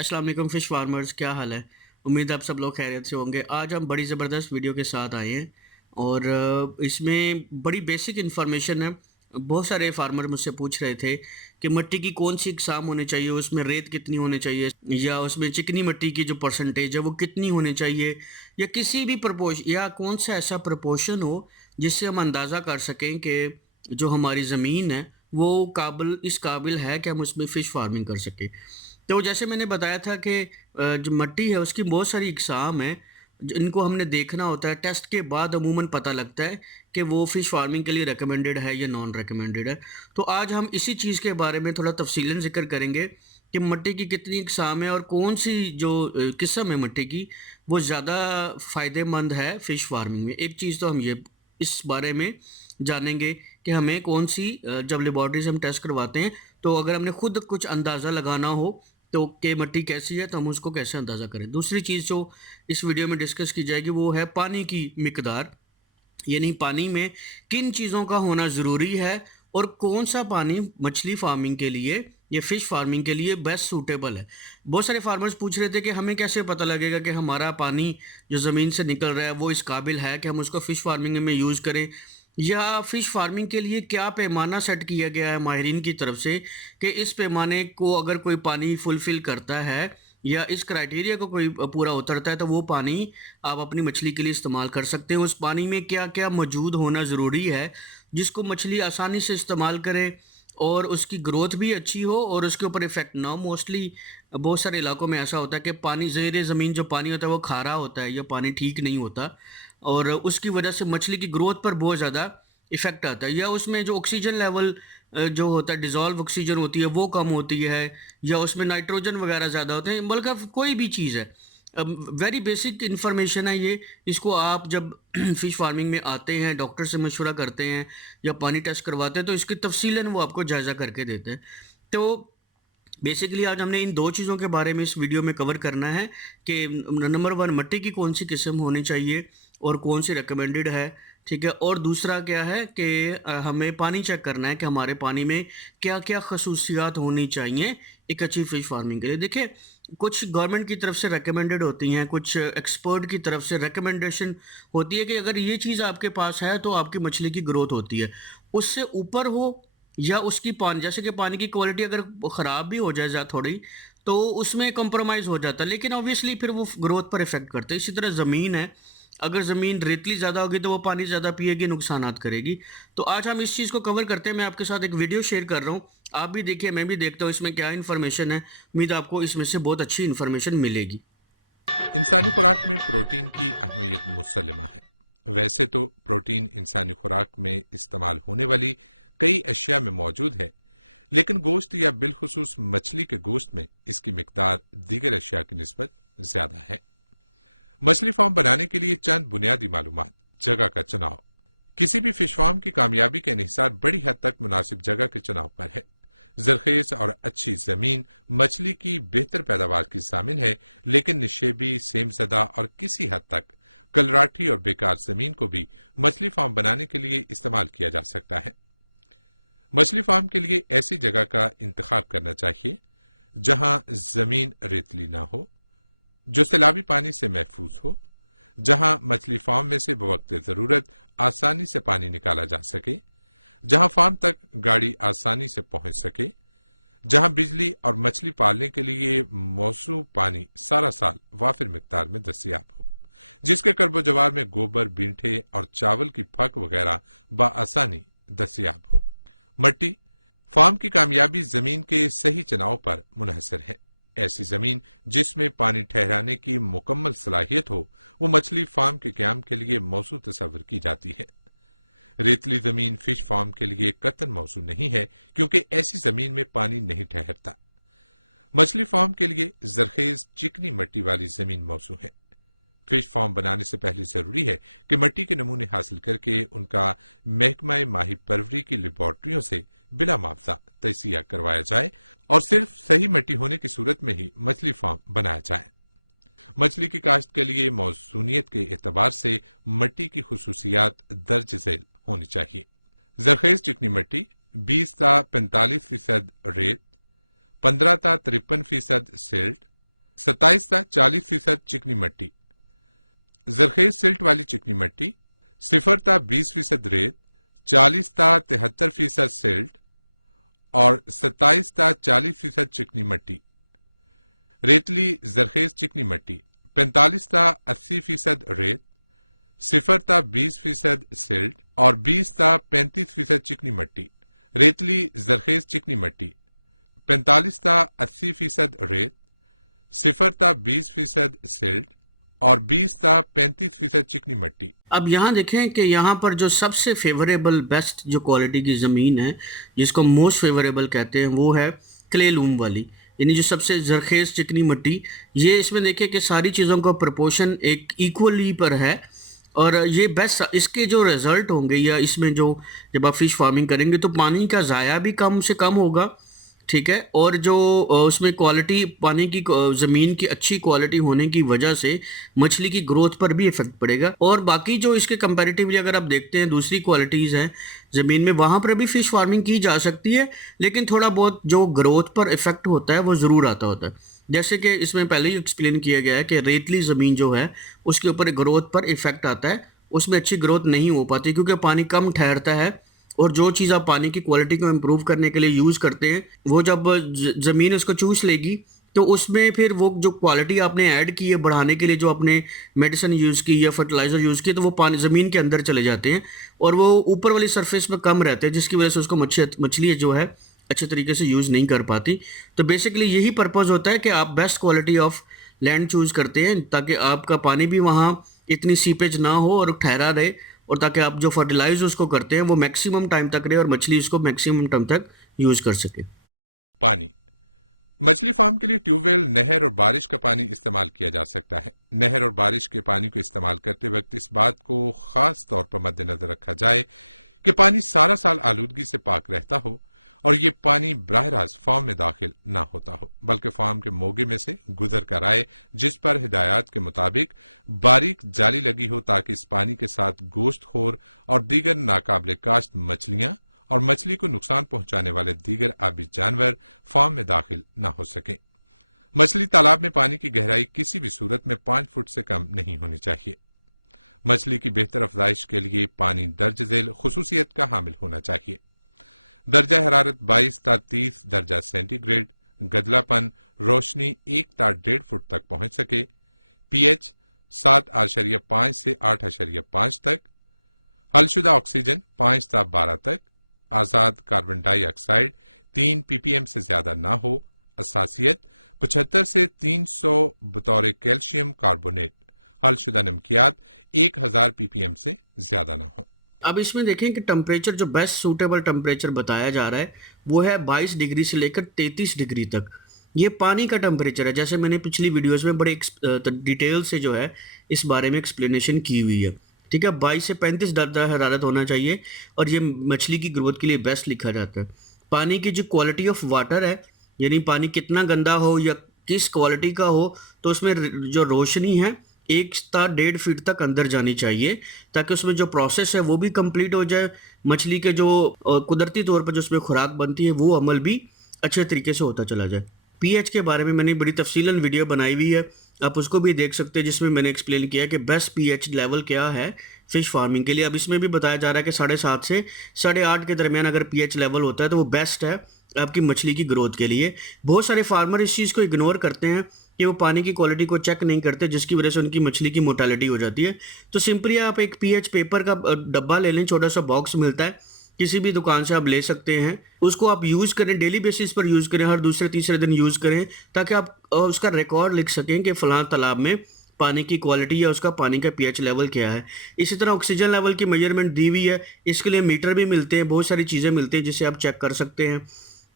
अस्सलाम वालेकुम fish farmers, क्या हाल है? उम्मीद है आप सब लोग खैरियत से होंगे। आज हम बड़ी ज़बरदस्त वीडियो के साथ आए हैं और इसमें बड़ी बेसिक इन्फॉर्मेशन है। बहुत सारे फार्मर मुझसे पूछ रहे थे कि मिट्टी की कौन-सी इकसाम होनी चाहिए, उसमें रेत कितनी होनी चाहिए या उसमें चिकनी मिट्टी की जो परसेंटेज है वो कितनी होनी चाहिए या किसी भी या कौन-सा ऐसा प्रोपोर्शन हो जिससे हम अंदाज़ा कर सकें कि जो हमारी ज़मीन है वो इस काबिल है कि हम उसमें फ़िश फार्मिंग कर सकें। तो जैसे मैंने बताया था कि जो मिट्टी है उसकी बहुत सारी इकसाम है, इनको हमने देखना होता है। टेस्ट के बाद अमूमन पता लगता है कि वो फ़िश फार्मिंग के लिए रिकमेंडेड है या नॉन रिकमेंडेड है। तो आज हम इसी चीज़ के बारे में थोड़ा तफसीलन ज़िक्र करेंगे कि मिट्टी की कितनी इकसाम है और कौन सी जो किस्म है मिट्टी की वो ज़्यादा फ़ायदेमंद है फ़िश फार्मिंग में। एक चीज़ तो हम ये इस बारे में जानेंगे कि हमें कौन सी जब लेबॉरेटरी से हम टेस्ट करवाते हैं तो अगर हमने खुद कुछ अंदाज़ा लगाना हो तो कि मिट्टी कैसी है तो हम उसको कैसे अंदाज़ा करें। दूसरी चीज़ जो इस वीडियो में डिस्कस की जाएगी वो है पानी की मिकदार, यानी पानी में किन चीज़ों का होना ज़रूरी है और कौन सा पानी मछली फार्मिंग के लिए या फिश फार्मिंग के लिए बेस्ट सूटेबल है। बहुत सारे फार्मर्स पूछ रहे थे कि हमें कैसे पता लगेगा कि हमारा पानी जो ज़मीन से निकल रहा है वो इस काबिल है कि हम उसको फिश फार्मिंग में यूज़ करें, या फिश फार्मिंग के लिए क्या पैमाना सेट किया गया है माहिरीन की तरफ से कि इस पैमाने को अगर कोई पानी फुलफिल करता है या इस क्राइटेरिया को कोई पूरा उतरता है तो वो पानी आप अपनी मछली के लिए इस्तेमाल कर सकते हैं। उस पानी में क्या क्या मौजूद होना ज़रूरी है जिसको मछली आसानी से इस्तेमाल करे और उसकी ग्रोथ भी अच्छी हो और उसके ऊपर इफेक्ट ना हो। मोस्टली बहुत सारे इलाकों में ऐसा होता है कि पानी ज़ेरे ज़मीन जो पानी होता है वो खारा होता है या पानी ठीक नहीं होता और उसकी वजह से मछली की ग्रोथ पर बहुत ज़्यादा इफेक्ट आता है, या उसमें जो ऑक्सीजन लेवल जो होता है, डिज़ोल्व ऑक्सीजन होती है वो कम होती है, या उसमें नाइट्रोजन वगैरह ज़्यादा होते हैं। बल्कि कोई भी चीज़ है, वेरी बेसिक इन्फॉर्मेशन है ये। इसको आप जब फ़िश फार्मिंग में आते हैं, डॉक्टर से मशवरा करते हैं या पानी टेस्ट करवाते हैं तो इसकी तफसीलन वो आपको जायज़ा करके देते हैं। तो बेसिकली आज हमने इन दो चीज़ों के बारे में इस वीडियो में कवर करना है कि नंबर वन मिट्टी की कौन सी किस्म होनी चाहिए और कौन सी रिकमेंडेड है, ठीक है। और दूसरा क्या है कि हमें पानी चेक करना है कि हमारे पानी में क्या क्या खसूसियात होनी चाहिए एक अच्छी फिश फार्मिंग के लिए। देखिए, कुछ गवर्नमेंट की तरफ से रिकमेंडेड होती हैं, कुछ एक्सपर्ट की तरफ से रिकमेंडेशन होती है कि अगर ये चीज़ आपके पास है तो आपकी मछली की ग्रोथ होती है। उससे ऊपर हो या उसकी पानी, जैसे कि पानी की क्वालिटी अगर ख़राब भी हो जाए थोड़ी तो उसमें कॉम्प्रोमाइज़ हो जाता है, लेकिन ऑब्वियसली फिर वो ग्रोथ पर इफेक्ट करते हैं। इसी तरह ज़मीन है, अगर ज़मीन रेतली ज़्यादा होगी तो वो पानी ज़्यादा पिएगी, नुकसानात करेगी। तो आज हम इस चीज़ को कवर करते हैं। मैं आपके साथ एक वीडियो शेयर कर रहा हूँ, आप भी देखिए, मैं भी देखता हूँ इसमें क्या इन्फॉर्मेशन है। उम्मीद है आपको इसमें से बहुत अच्छी इन्फॉर्मेशन मिलेगी। इंसानी खुराक में प्रोटीन की अहमियत मुसल्लमा है। वैसे तो प्रोटीन इंसानी खुराक में इस्तेमाल होने वाली कई अशिया में मौजूद है, लेकिन गोश्त या बिलखुसूस मछली के गोश्त में इसकी मिकदार दीगर अशिया की निस्बत ज्यादा है। मछली फार्म बनाने के लिए चंद बुनियादी मालूमात। जगह का चुनाव। किसी भी फिश फार्म की कामयाबी का इन्हिसार बड़ी हद तक मुनासिब जगह के चुनाव पर है। जरखेज और अच्छी जमीन मछली की बेहतर पैदावार की जामिन है, लेकिन निशेबी, सेमजदा और किसी हद तक कलराठी और बेकार जमीन को भी मछली फार्म बनाने के लिए इस्तेमाल किया जा सकता है। मछली फार्म के लिए ऐसी जगह का इंतखाब करना चाहिए जहां जमीन रेतली न हो, जो सैलाबी पानी से महफूज हो, जहां मछली फार्म में से बवक्त जरूरत आसानी से पानी निकाला जा सके, जहां फार्म तक गाड़ी आसानी से पहुंच सके, जहां बिजली और मछली पालने के लिए मौसू पानी सारा साल वाफिर मिकदार में दस्तियाब हो, जिसके कर्बो जवार में गोबर, बींठे और चावल की फक वगैरह बआसानी दस्तियाब हो। मट्टी। फार्म की कामयाबी जमीन के सही चुनाव पर मुनहसर है। ऐसी जमीन जिसमें पानी ठहराने की मुकम्मल सलाहियत हो, वो मछली फार्म के क्याम के लिए मौसू तस्वर की जाती है। रेतली जमीन फिश फार्म के लिए कतन मौसू नहीं है, क्योंकि ऐसी जमीन में पानी नहीं ठहरता। मछली फार्म के लिए जरखेज, चिकनी मट्टी वाली जमीन मौसू है। फिश फार्म बनाने से पहले जरूरी है कि मट्टी के नमूने हासिल करके उनका महकमा माही परवरी की लेबॉर्ट्रियों से बिला मुआवजा तजिया करवाया जाए और सिर्फ सही मट्टी होने की सूरत में ही मछली फार्म बनाया जाए। मछली की काश्त के लिए मौसूनियत के एतबार से मट्टी की खुसूसियात दर्ज झेल होनी चाहिए। जरखेज चिकनी मट्टी 20 ता 45% रेत, 15 ता 53% सिल्ट, 27 تا 40% चिकनी मट्टी, जरखेज सिल्ट वाली चिकनी मट्टी, 0 تا 20% रेत, 40 تا 73% सिल्ट और 27 تا 40% चिकनी मट्टी। रेतली जरखेज चिकनी मट्टी 45 تا 80% रेत, 0 تا 20% सिल्ट और 20 تا 35% चिकनी मट्टी। रेतली जरखेज चिकनी मट्टी 45 تا 80% रेत, 0 تا 20% सिल्ट और 20 تا 35% चिकनी मट्टी। अब यहाँ देखें कि यहाँ पर जो सबसे फेवरेबल बेस्ट जो क्वालिटी की ज़मीन है जिसको मोस्ट फेवरेबल कहते हैं वो है क्ले लूम वाली, यानी जो सबसे जरखेज चिकनी मट्टी। ये इसमें देखें कि सारी चीज़ों का प्रोपोर्शन एक इक्वली पर है और ये बेस्ट इसके जो रिज़ल्ट होंगे या इसमें जो जब आप फिश फार्मिंग करेंगे तो पानी का ज़ाया भी कम से कम होगा, ठीक है, और जो उसमें क्वालिटी पानी की ज़मीन की अच्छी क्वालिटी होने की वजह से मछली की ग्रोथ पर भी इफेक्ट पड़ेगा। और बाकी जो इसके कंपैरेटिवली अगर आप देखते हैं दूसरी क्वालिटीज़ हैं ज़मीन में, वहाँ पर भी फ़िश फार्मिंग की जा सकती है, लेकिन थोड़ा बहुत जो ग्रोथ पर इफेक्ट होता है वो ज़रूर आता होता है। जैसे कि इसमें पहले ही एक्सप्लेन किया गया है कि रेतली ज़मीन जो है उसके ऊपर ग्रोथ पर इफेक्ट आता है, उसमें अच्छी ग्रोथ नहीं हो पाती क्योंकि पानी कम ठहरता है और जो चीज़ आप पानी की क्वालिटी को इम्प्रूव करने के लिए यूज़ करते हैं वो जब ज़मीन उसको चूस लेगी तो उसमें फिर वो जो क्वालिटी आपने ऐड की है बढ़ाने के लिए जो आपने मेडिसिन यूज़ की या फर्टिलाइज़र यूज़ की तो वो पानी ज़मीन के अंदर चले जाते हैं और वो ऊपर वाली सरफेस में कम रहते हैं, जिसकी वजह से उसको मछली जो है अच्छे तरीके से यूज़ नहीं कर पाती। तो बेसिकली यही पर्पज़ होता है कि आप best quality of land choose करते हैं ताकि आपका पानी भी वहाँ इतनी सीपेज ना हो और ठहरा रहे, और ताकि आप जो फर्टिलाइज उसको करते हैं वो मैक्सिमम टाइम तक रहे और मछली इसको मैक्सिमम टाइम तक यूज़ कर सके। पानी मछली फार्म के लिए ट्यूबवेल, नहर और बारिश का पानी इस्तेमाल किया जा सकता है। नहर और बारिश के पानी को इस्तेमाल करते वक्त इस बात को खास तौर पर मद्देनजर रखा जाए कि पानी सारा साल आलूदगी से पाक रहता हो और ये पानी बराह रास्त फार्म में दाखिल ना होता हो, बल्कि फार्म के मोगे में से गुजर कर आए, जिस पर हिदायत के मुताबिक बारीक जाली लगी हो ताकि इस पानी के साथ गोश्तखोर और दीगर नाकाबिले काश्त मछलियां और मछली को नुकसान पहुंचाने वाले दीगर आबी जानवर फार्म में दाखिल न हो सकें। मछली तालाब में पानी की गहराई किसी भी सूरत में 5 फुट से कम नहीं होनी चाहिए। मछली की बेहतर अफजाइश के लिए पानी दर्ज झेल खुसूसियत का हामिल होना चाहिए। दर्जा हरारत 22 ता 30 दर्जा सेंटीग्रेड, गदलापन रोशनी 1 ता 1.5 फुट तक पहुंच सके, पीएच 7.5 से 8.5 तक, हलशुदा ऑक्सीजन 5 ता 12 तक, आजाद कार्बन डाइऑक्साइड 3 ppm से ज्यादा ना हो, असासियत 75 से 300 बतौर कैल्शियम कार्बोनेट, हलशुदा नमकियात 1000 ppm से ज्यादा ना हो। अब इसमें देखें कि टेम्परेचर जो बेस्ट सूटेबल टेम्परेचर बताया जा रहा है वो है 22 डिग्री से लेकर 33 डिग्री तक। ये पानी का टेम्परेचर है, जैसे मैंने पिछली वीडियोस में बड़े डिटेल से जो है इस बारे में एक्सप्लेनेशन की हुई है, ठीक है। 22 से 35 दर्जा हरारत होना चाहिए और ये मछली की ग्रोथ के लिए बेस्ट लिखा जाता है। पानी की जो क्वालिटी ऑफ वाटर है, यानी पानी कितना गंदा हो या किस क्वालिटी का हो, तो उसमें जो रोशनी है 1 ता 1.5 फीट तक अंदर जानी चाहिए ताकि उसमें जो प्रोसेस है वो भी कंप्लीट हो जाए, मछली के जो कुदरती तौर पर जो उसमें खुराक बनती है वो अमल भी अच्छे तरीके से होता चला जाए। पीएच के बारे में मैंने बड़ी तफसीलन वीडियो बनाई हुई है, आप उसको भी देख सकते हैं, जिसमें मैंने एक्सप्लेन किया है कि बेस्ट पीएच लेवल क्या है फिश फार्मिंग के लिए। अब इसमें भी बताया जा रहा है कि 7.5 से 8.5 के दरमियान अगर पीएच लेवल होता है तो वो बेस्ट है आपकी मछली की ग्रोथ के लिए। बहुत सारे फार्मर इस चीज़ को इग्नोर करते हैं कि वो पानी की क्वालिटी को चेक नहीं करते, जिसकी वजह से उनकी मछली की मोर्टेलिटी हो जाती है। तो सिंपली आप एक पीएच पेपर का डब्बा ले लें, छोटा सा बॉक्स मिलता है, किसी भी दुकान से आप ले सकते हैं, उसको आप यूज़ करें, डेली बेसिस पर यूज़ करें, हर दूसरे तीसरे दिन यूज़ करें, ताकि आप उसका रिकॉर्ड लिख सकें कि फ़लाँ तालाब में पानी की क्वालिटी या उसका पानी का पीएच लेवल क्या है। इसी तरह ऑक्सीजन लेवल की मेजरमेंट दी हुई है, इसके लिए मीटर भी मिलते हैं, बहुत सारी चीज़ें मिलती हैं जिसे आप चेक कर सकते हैं,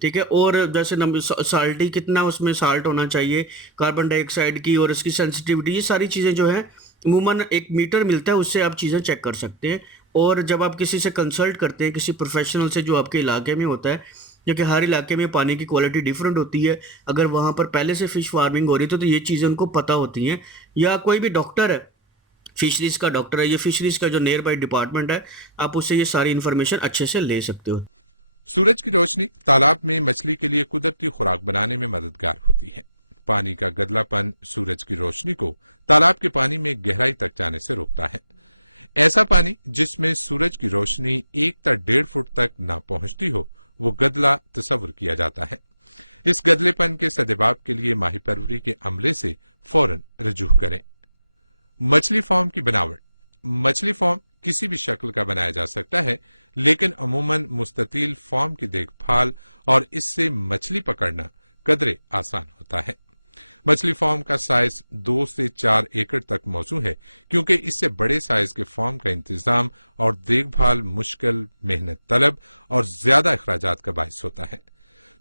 ठीक है। और जैसे साल्टी कितना उसमें साल्ट होना चाहिए, कार्बन डाइऑक्साइड की और इसकी सेंसिटिविटी, ये सारी चीज़ें जो है अमूमन एक मीटर मिलता है, उससे आप चीज़ें चेक कर सकते हैं। और जब आप किसी से कंसल्ट करते हैं, किसी प्रोफेशनल से जो आपके इलाके में होता है, क्योंकि हर इलाके में पानी की क्वालिटी डिफरेंट होती है, अगर वहाँ पर पहले से फ़िश फार्मिंग हो रही है तो ये चीज़ें उनको पता होती हैं। या कोई भी डॉक्टर है, फिशरीज़ का डॉक्टर है या फिशरीज़ का जो नियर बाई डिपार्टमेंट है, आप उससे ये सारी इन्फॉर्मेशन अच्छे से ले सकते हो। सूरज की रोशनी तालाब में मछली के लिए कुदरती खुराक बनाने में मददगार होती है। पानी का गदलापन सूरज की रोशनी को तालाब के पानी में गहराई तक जाने से रोकता है। ऐसा पानी जिसमें सूरज की रोशनी 1 फुट तक न पहुंचती हो, वो गदला तस्वुर किया जाता है। इस गदलेपन के सद्भाव के लिए माही परवरी के अमले से फौरन रजूह करें। मछली फार्म की बनावट। मछली फार्म किसी भी शक्ल का बनाया जा सकता है, लेकिन अमूमन मुस्ततील फार्म की देखभाल और इससे मछली पकड़ना कदरे आसान होता है। मछली फार्म का साइज 2 से 4 एकड़ तक मौजू है, क्योंकि इससे बड़े साइज के फार्म का इंतजाम और देखभाल मुश्किल, मेहनत तलब और ज्यादा अखराजात का बायस होता है।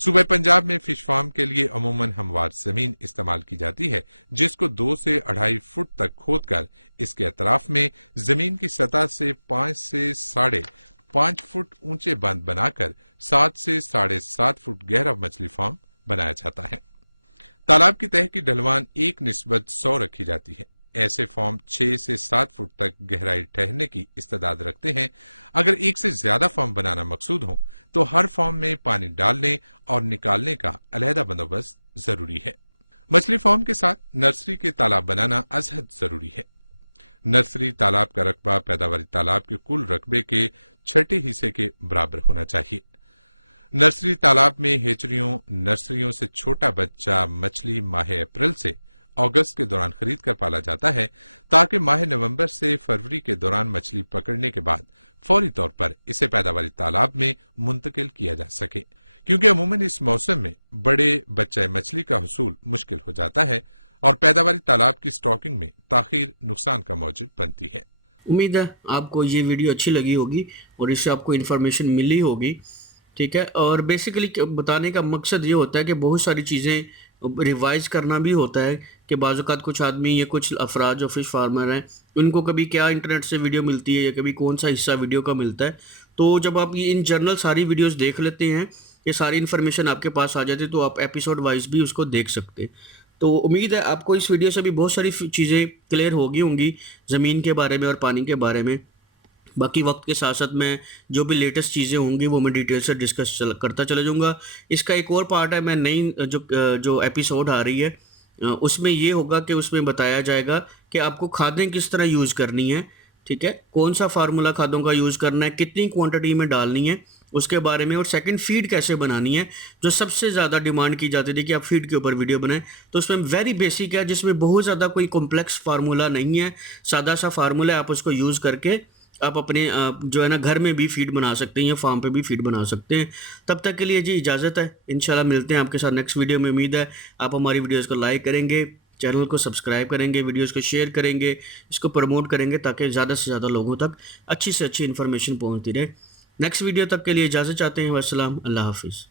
सूबे पंजाब में फिश फार्म के लिए अमूमन हमवार जमीन इस्तेमाल की जाती है, जिसको 2 से 2.5 फुट तक खोदकर इसके अतराफ में जमीन की सतह से 5 से 5.5 फुट ऊंचे बंद बनाकर 7 से 7.5 फुट गहरा मछली फार्म बनाया जाता है। तालाब की तह की ढलवान 1:100 रखी जाती है। ऐसे फार्म 6 से 7 फुट तक गहराई ठहरने की इस्तेदाद रखते हैं। अगर एक से ज्यादा फार्म बनाना मकसूद हो तो हर फार्म में पानी डालने और निकालने का अलहदा बंदोबस्त जरूरी है। मछली फार्म के साथ नर्सरी के तालाब बनाना अजहद जरूरी है। नर्सरी तालाब का रकबा पैदावारी तालाब के कुल रकबे के 6 हिस्से के बराबर होना चाहिए। नर्सरी तालाब में हेचरियों, नर्सरियों से छोटा बच्चा मछली माह अप्रैल से अगस्त के दौरान खरीद कर पाला जाता है, ताकि माह नवंबर से फरवरी के दौरान मछली पकड़ने के बाद फौरी तौर पर इसे पैदावारी तालाब में मुंतकिल किया जा सके, क्योंकि अमूमन इस मौसम में बड़े बच्चे मछली का हुसूल मुश्किल हो जाता है और पैदावारी तालाब की स्टॉकिंग में ताखीर नुकसान का मौजब बनती है। उम्मीद है आपको ये वीडियो अच्छी लगी होगी और इससे आपको इन्फॉर्मेशन मिली होगी। ठीक है, और बेसिकली बताने का मकसद ये होता है कि बहुत सारी चीज़ें रिवाइज करना भी होता है कि बाज़-औक़ात कुछ आदमी या कुछ अफराद जो फिश फार्मर हैं, उनको कभी क्या इंटरनेट से वीडियो मिलती है या कभी कौन सा हिस्सा वीडियो का मिलता है। तो जब आप ये इन जनरल सारी वीडियोस देख लेते हैं, ये सारी इन्फॉर्मेशन आपके पास आ जाती है, तो आप एपिसोड वाइज भी उसको देख सकते हैं। तो उम्मीद है आपको इस वीडियो से भी बहुत सारी चीज़ें क्लियर हो गई होंगी ज़मीन के बारे में और पानी के बारे में। बाकी वक्त के साथ साथ मैं जो भी लेटेस्ट चीज़ें होंगी वो मैं डिटेल से डिस्कस करता चला जाऊँगा। इसका एक और पार्ट है, मैं नई जो एपिसोड आ रही है उसमें ये होगा कि उसमें बताया जाएगा कि आपको खादें किस तरह यूज़ करनी है। ठीक है, कौन सा फार्मूला खादों का यूज़ करना है, कितनी क्वांटिटी में डालनी है उसके बारे में, और सेकंड फीड कैसे बनानी है, जो सबसे ज़्यादा डिमांड की जाती थी कि आप फीड के ऊपर वीडियो बनाएं। तो उसमें वेरी बेसिक है, जिसमें बहुत ज़्यादा कोई कॉम्प्लेक्स फार्मूला नहीं है, सादा सा फार्मूला है। आप उसको यूज़ करके आप अपने जो है ना घर में भी फीड बना सकते हैं या फार्म पे भी फीड बना सकते हैं। तब तक के लिए जी इजाज़त है, इंशाल्लाह मिलते हैं आपके साथ नेक्स्ट वीडियो में। उम्मीद है आप हमारी वीडियोस को लाइक करेंगे, चैनल को सब्सक्राइब करेंगे, वीडियोस को शेयर करेंगे, इसको प्रमोट करेंगे ताकि ज़्यादा से ज़्यादा लोगों तक अच्छी से अच्छी इन्फॉर्मेशन पहुँचती रहे। नेक्स्ट वीडियो तक के लिए इजाज़त चाहते हैं। वस्सलाम, अल्लाह हाफिज़।